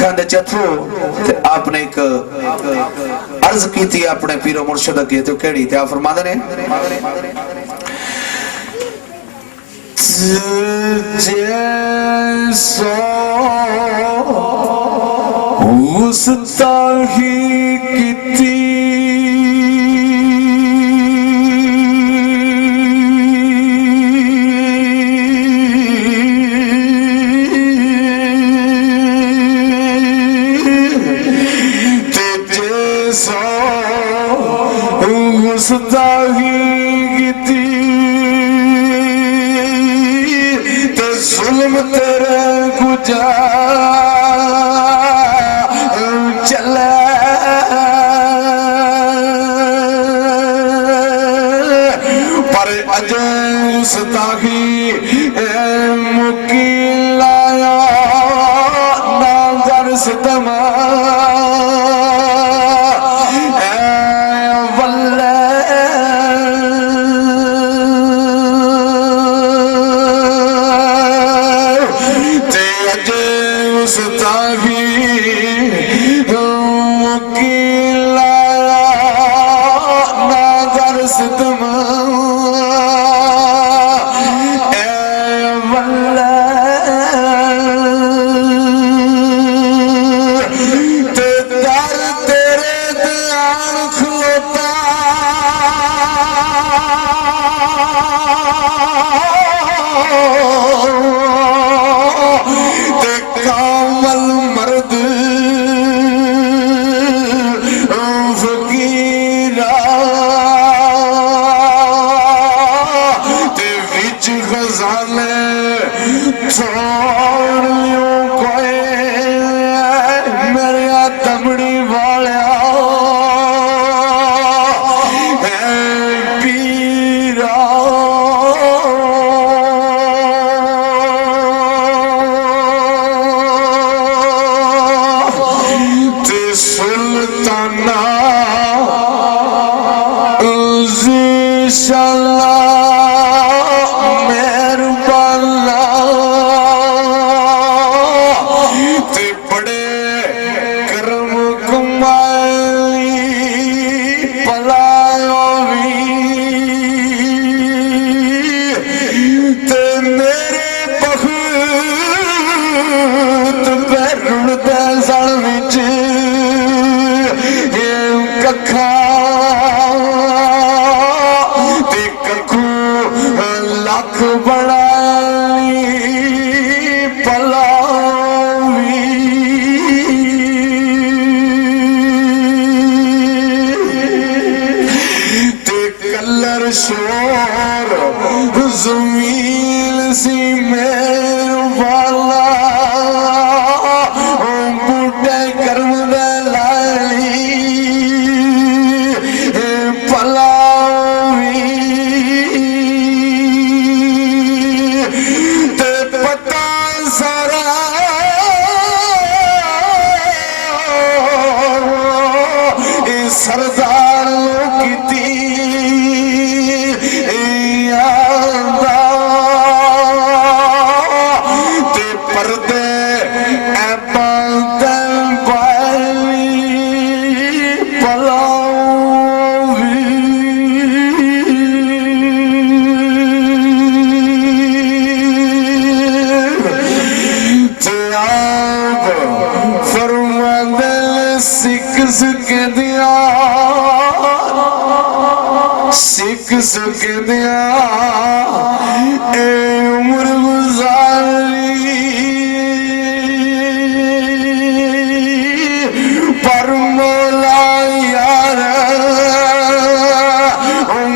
अखां दे चथू ते आपने एक अर्ज की थी अपने पीरो मुर्शिद अगे तो केड़ी ते आ फरमांदे ने जैसो गुस्ताखी कीती जुल्म तेरे गुजा चले पर अजे गुस्ताखी मुकी लाया ना कर सितम सुख दिया ए उम्र गुजारी पर मौला यार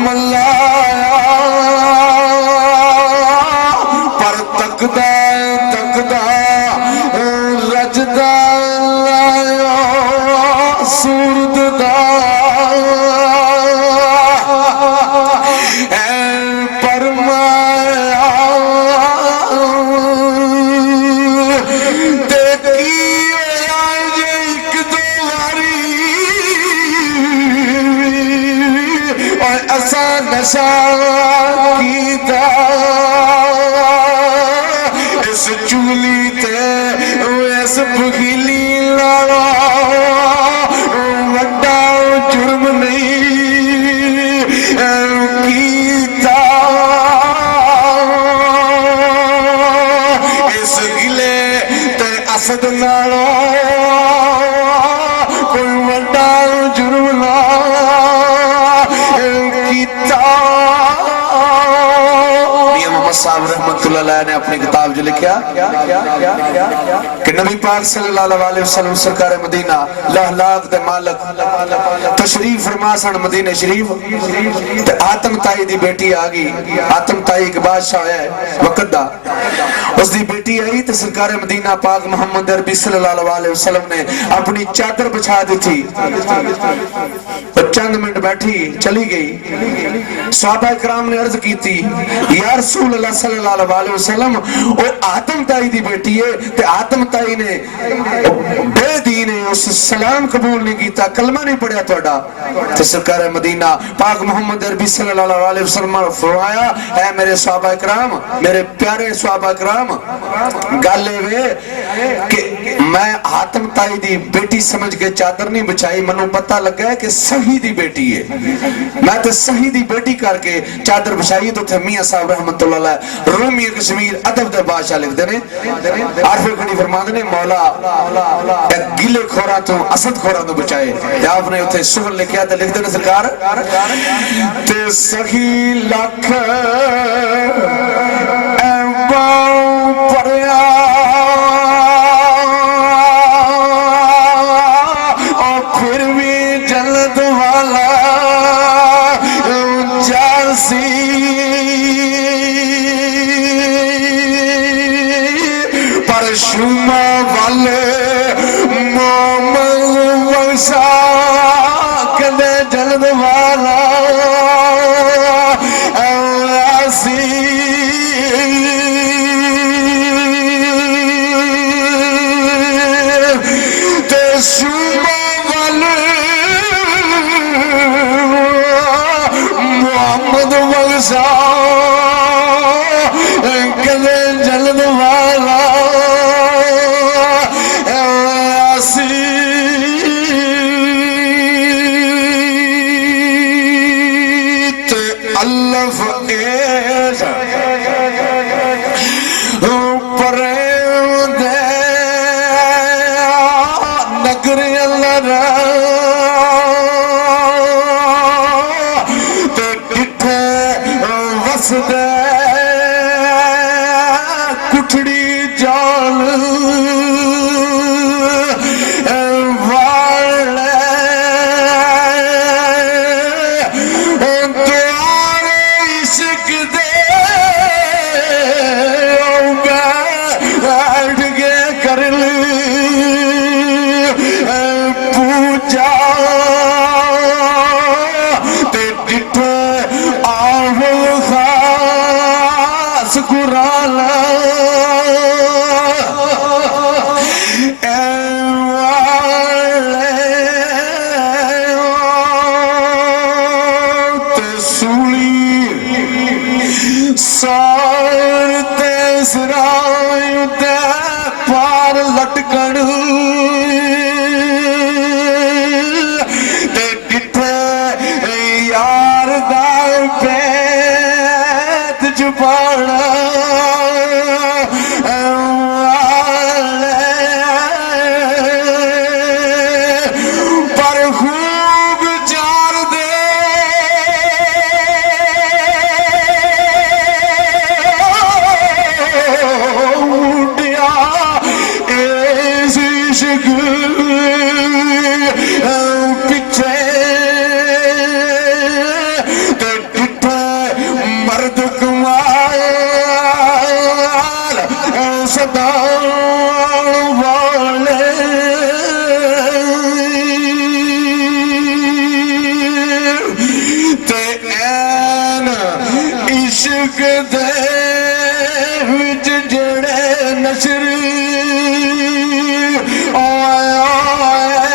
मलाया पर तकदा तकदा रजदा लाया सूरत दा नशा कीता इस चूली ते इस गिली लाला वड्डा जुर्म नहीं कीता इस गिले ते असद नालो कोई वड्डा जुर्म ना कीता। साहब रहमतुल्लाह अलैह ने अपनी किताब जो लिखा कि नबी पाक सल्लल्लाहु अलैहि वसल्लम सरकार मदीना लाख लाख दे मालिक तशरीफ फरमा सन मदीने शरीफ ते आतम ताई दी बेटी आ गई। आतम ताई एक बादशाह होया वक्त दा, उसदी बेटी आई ते सरकार मदीना पाक मोहम्मद अरबी सल्लल्लाहु अलैहि वसल्लम ने अपनी चादर बिछा दी थी। चंद मिनट बैठी चली गई। सहाबा इकराम ने अर्ज की थी या रसूल अल्लाह सल्लल्लाहु अलैहि वसल्लम ओ आतम ताई दी बेटी है ते आतम ताई ने बेदीन है उस सलाम कबूल नहीं कीता, कलमा नहीं पढ़िया तोड़ा। ते सरकार मदीना पाक मोहम्मद अरबी सल्लल्लाहु अलैहि वसल्लम फरमाया ऐ मेरे सहाबा इकराम, मेरे प्यारे सहाबा इकराम, गल वे कि मैं आतम ताई दी बेटी समझ के चादर नहीं बिछाई, मनु पता लगा कि सही दी बेटी है, मैं तो सही दी बेटी करके चादर बिछाई। तो थे मियां साहब रहमतुल्लाह अलैह रूमी कश्मीर अदब दे बादशाह लिखदे ने आरफे खड़ी फरमांदे ने मौला गिले खोरा तो असद खोरा तो बचाए। ते आपने उथे सुन लिखया ते लिखदे ने सरकार ते सही लख परया और फिर भी जन्नत वाला जासी शुमा वाले मोमन वंशा कदे जल्द वाला ऐसी ते शुमा वाले मोहम्मद वंशा कदे जल्द वाला अल्लाह नगर डिठे वसद कुठड़ी जान पार लटकण ते डिठे यार दा पैत छुपाना पर खूब चार दे पिछे मर्द कुमार सदा वाले ते ऐन इश्क दे विच जड़े नशरी आया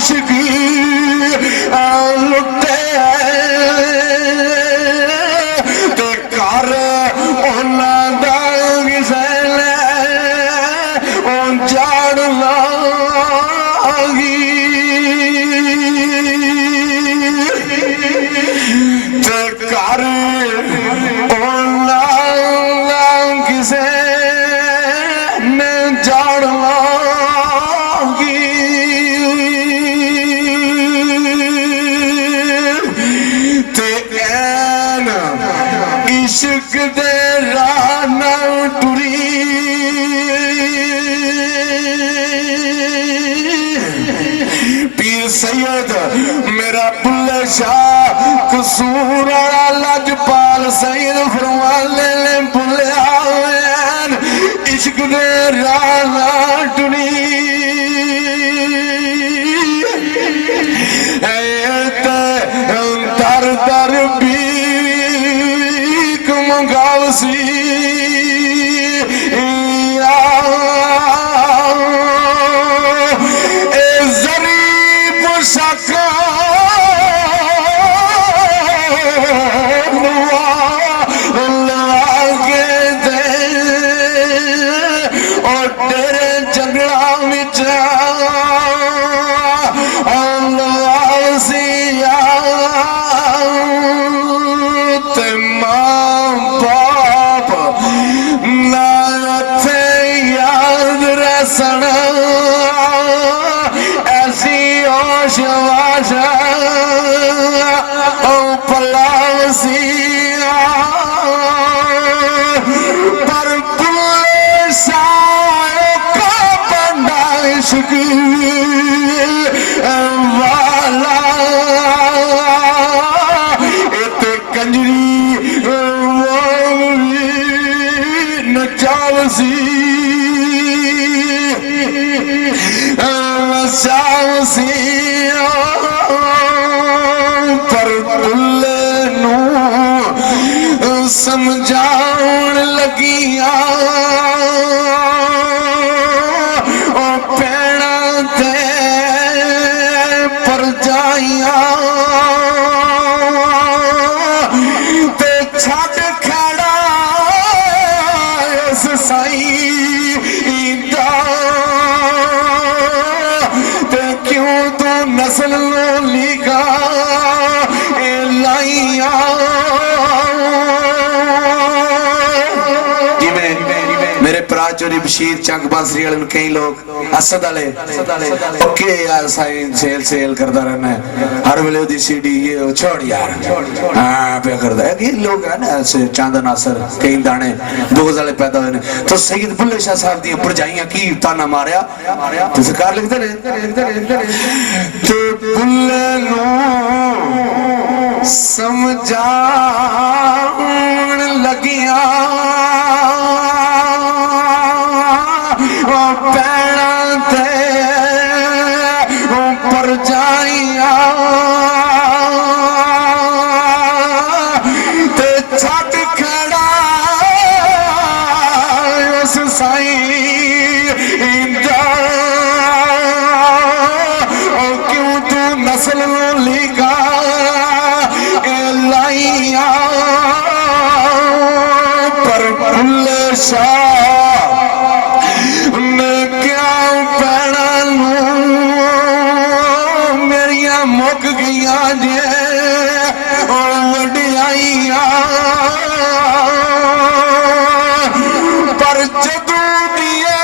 इश्क लुटे तो कर उन्हां दा किसे ने जाड़ लागी ते कर उन्हां किसे ने जाड़ लागी ते ऐन इश्क दे राह नाल टुरी पीर सैयद मेरा बुल्ले शाह कसूर वाला लजपाल सैयद फरमाने ने बुलिया इश्क दे राह नाल टुरी दर दर भीख मंगावसी समझाउण लगिया पैणा ते परजाइया ते छड़ खड़ा उस साईं दा ते क्यों तू नस्ल लिखा लाइया चोरी बशीर चंग बासरी वाले कई लोग असद वाले ओके यार साइन सेल करता रहना है हर वेले ओदी सीडी ये छोड़ यार हां पे करदा है ये लोग है ना ऐसे चांदा नासर कई दाने दोज वाले पैदा हुए ने तो सैयद बुल्ले शाह साहब दी परजाइयां की ताना मारया तो सरकार लिखते ने तो बुल्ले नु समझाउण लगिया मुक गया जे वडियाइया पर जदू दिए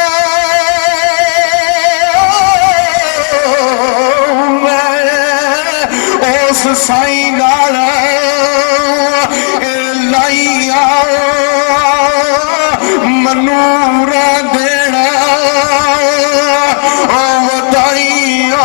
उस साई नाल लाइया मनूरा देना वधाइया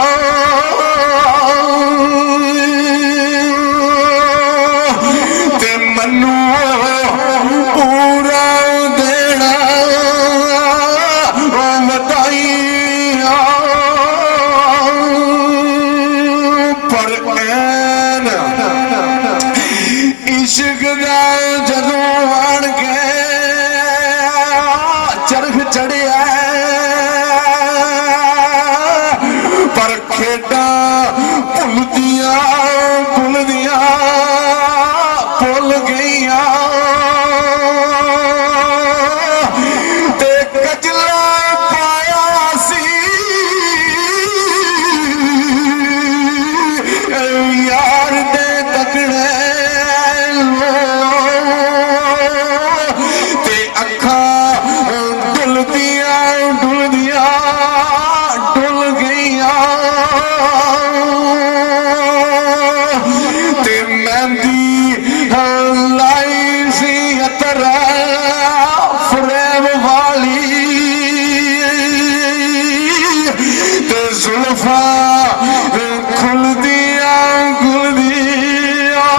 इश्क दा जदों आण के चरख खेडा भुलदियां भुलदियां भुल गईयां ते कजला पाया सी यार दे तकड़े ते अखा डुलदियां डुलदियां डुल गईयां ते मेहंदी लाई सी अतरा फरेब वाली ते जुल्फा खुलदियां खुलदियां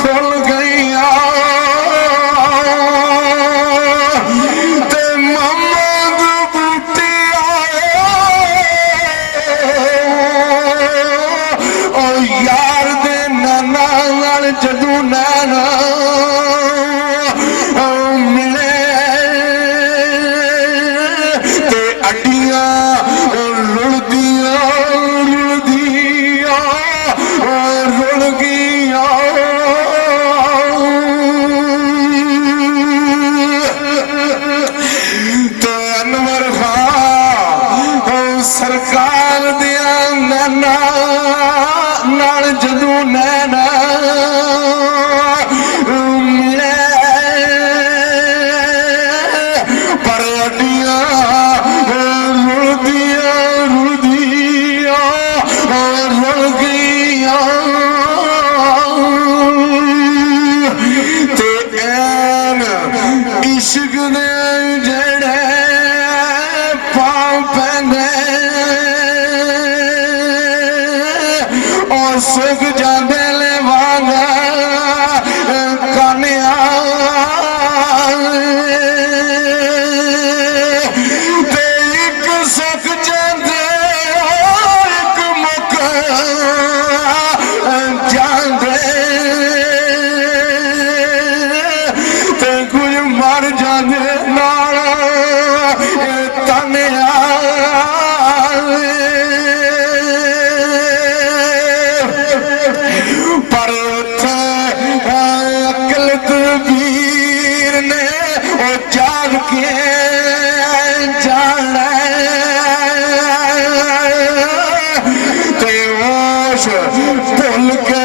खुल गईयां ते मोहम्मद बूटी ओ यार दे नाना नाल जदू नैना मिले ते अड्डियां रुलदियां रुलदियां रुल गईयां ते अनवर खां सरकार दिया नैना नाल जदू नैना मिले पर अड्डियां रुलदियां रुलदियां रुल गईयां ते ऐन इश्क दे जेड़े पाँव पैंदे और सुख जांदे ले वांगा कानिया ते एक सुख जांदे एक मुक जांदे ते कुछ मर जांदे नाल तानिया पर उत्थे अकल तदबीर ने ओ जाग के जाना ते होश भुल के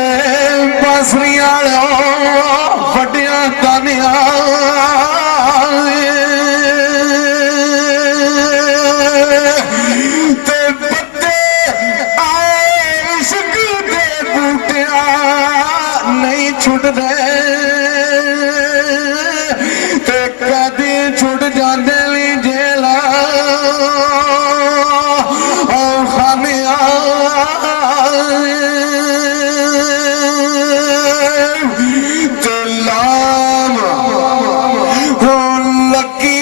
बांसुरियां वड्डियां तानियां ते बत्ते आए इश्क दे बूटियां नहीं छुटदे ते कदी छुट जांदे ली जेला खानियां ते लाम लगी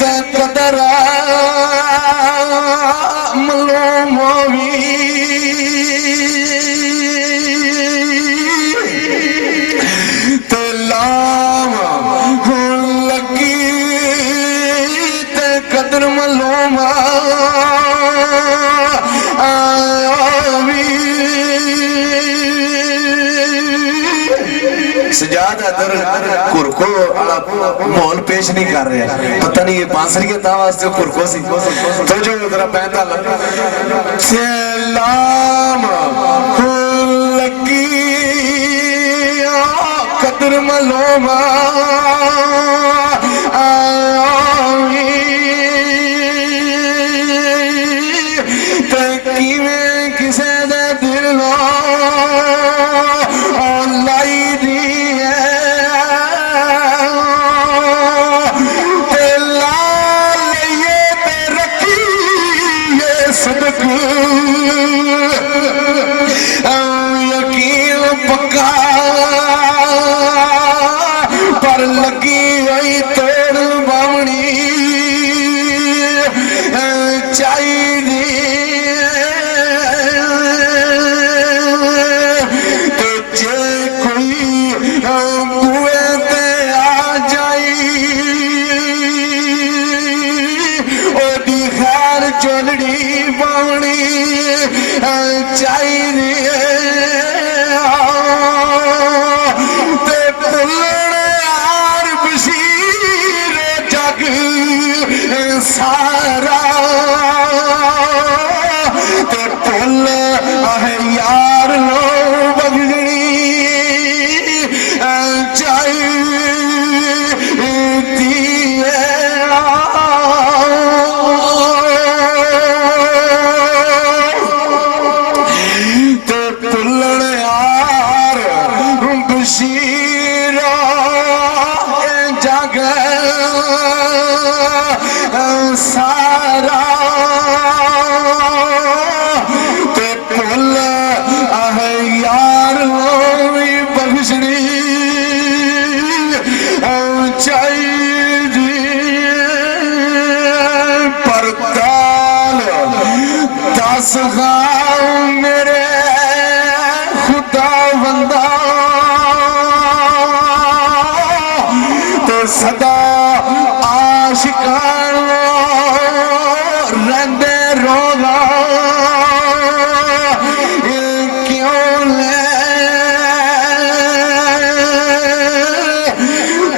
ते कदरा मलोमी ते लाम लगी ते कदर मलोमा सजाद अदर कुरको माहौल पेश नहीं कर रहा पता नहीं ये बांसुरी के ता वास्ते कुरको सी तो जो जरा पैंता सलाम लगी कदर मलोमा ते किवें किसे दे दिल लाई दी ते ला लइए ते रखिए सदक यकीन पक्का पर लगी हुई तोड़ बावनी चाहिए तो जे कोई बुए ते आ जाई ओदी खैर चलड़ी बावनी चाहिए ते भुल्लण यार बशीर जग सारा ते भुल है यार लो बगड़ी चाहिए ते भुल्लण यार बशीर जग सारा ते भुल है यार लोई बख्शनी चाहिए पर ताल दस गाँव मेरे खुदा बंदा तो सदा आशिकान रहंदे रोगा क्यों ले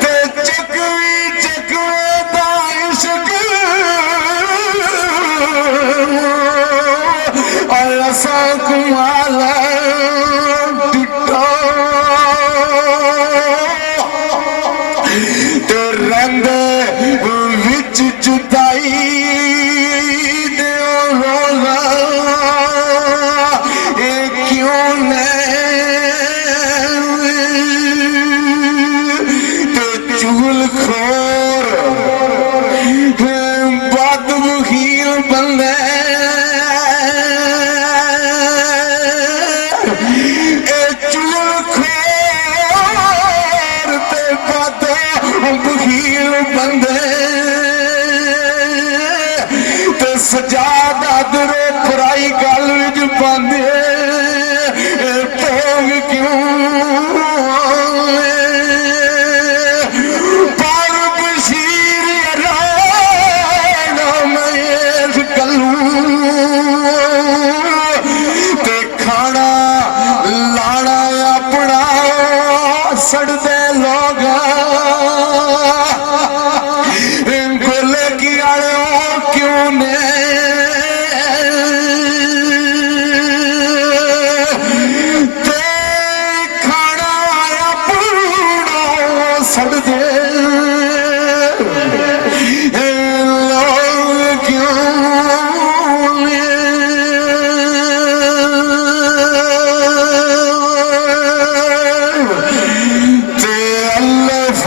ते चकवे दा इश्क और असा कुमाला डिटो ते रंग विच जुदाई दे रोला क्यों ने ते चुगल खोर बदमुखील बंदे चुगल खोर ते बदमुखील बंदे ते सजादा दरे फराई गल विच पांदे भोग क्यों पर बशीर राणा मैं इस गल्लू ते खाना लाना अपना सड़दे लोग गोले की आड़े क्यों ने ते खाना अपना सड़दे लोग क्यों ने ते अल्लाह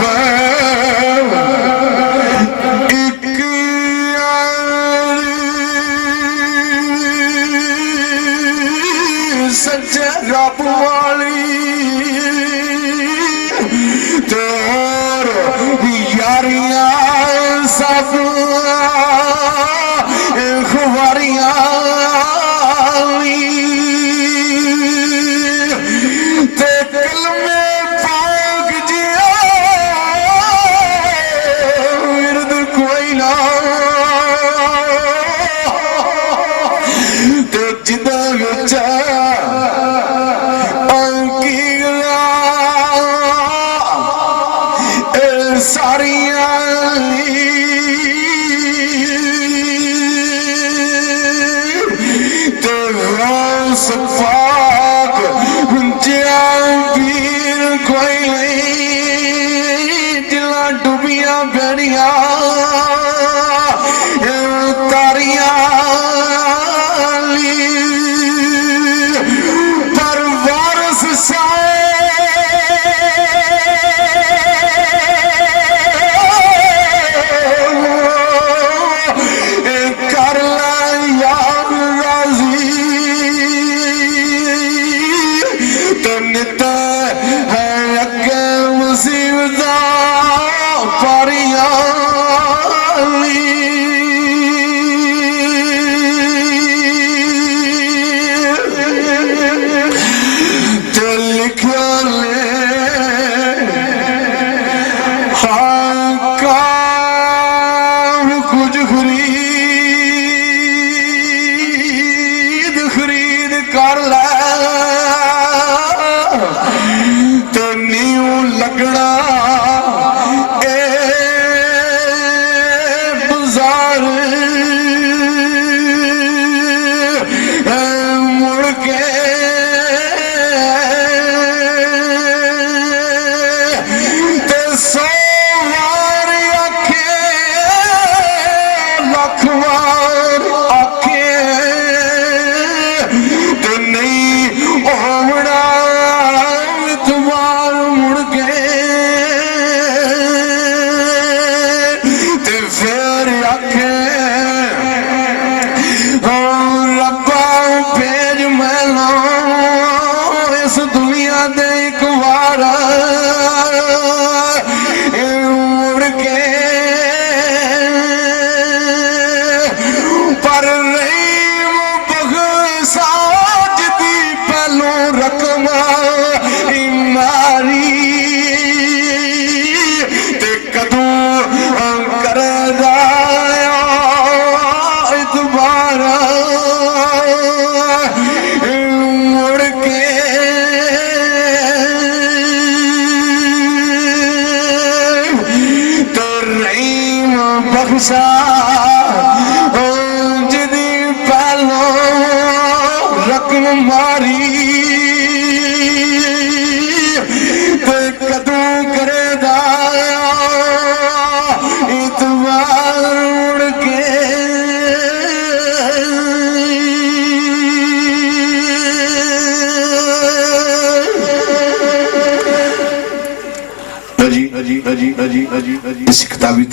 एक सच्चे रब वाली ते और यारियां सब खुवारियां ते कलमे पाक जिया विरद कोई ना ते जिदा विच सारियां ते गौस पाक जिया पीर कोई नहीं दिलां डुबियां बेड़ियां तारियां पर वारस कर ला यार राजी कर लै ते नीऊ लगना ए बाजार मुड़ के ते सौ वार आखे लख वार आखे ते नहीं होवना तुम्हार मुड़ के ते फिर आखे रब्बा भेज मैनू इस दुनिया दे एक बार मुड़ के पर नहीं बख्शाज दी पहलू रकम मारी ते कदों करदा दोबारा मुड़ के तो रहीम बख्शा जिदी पहलो रकम मारी ते कदों करेदा इतबार मुड़ के इस किताबी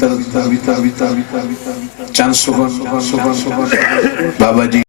चंद सुबह बाबा जी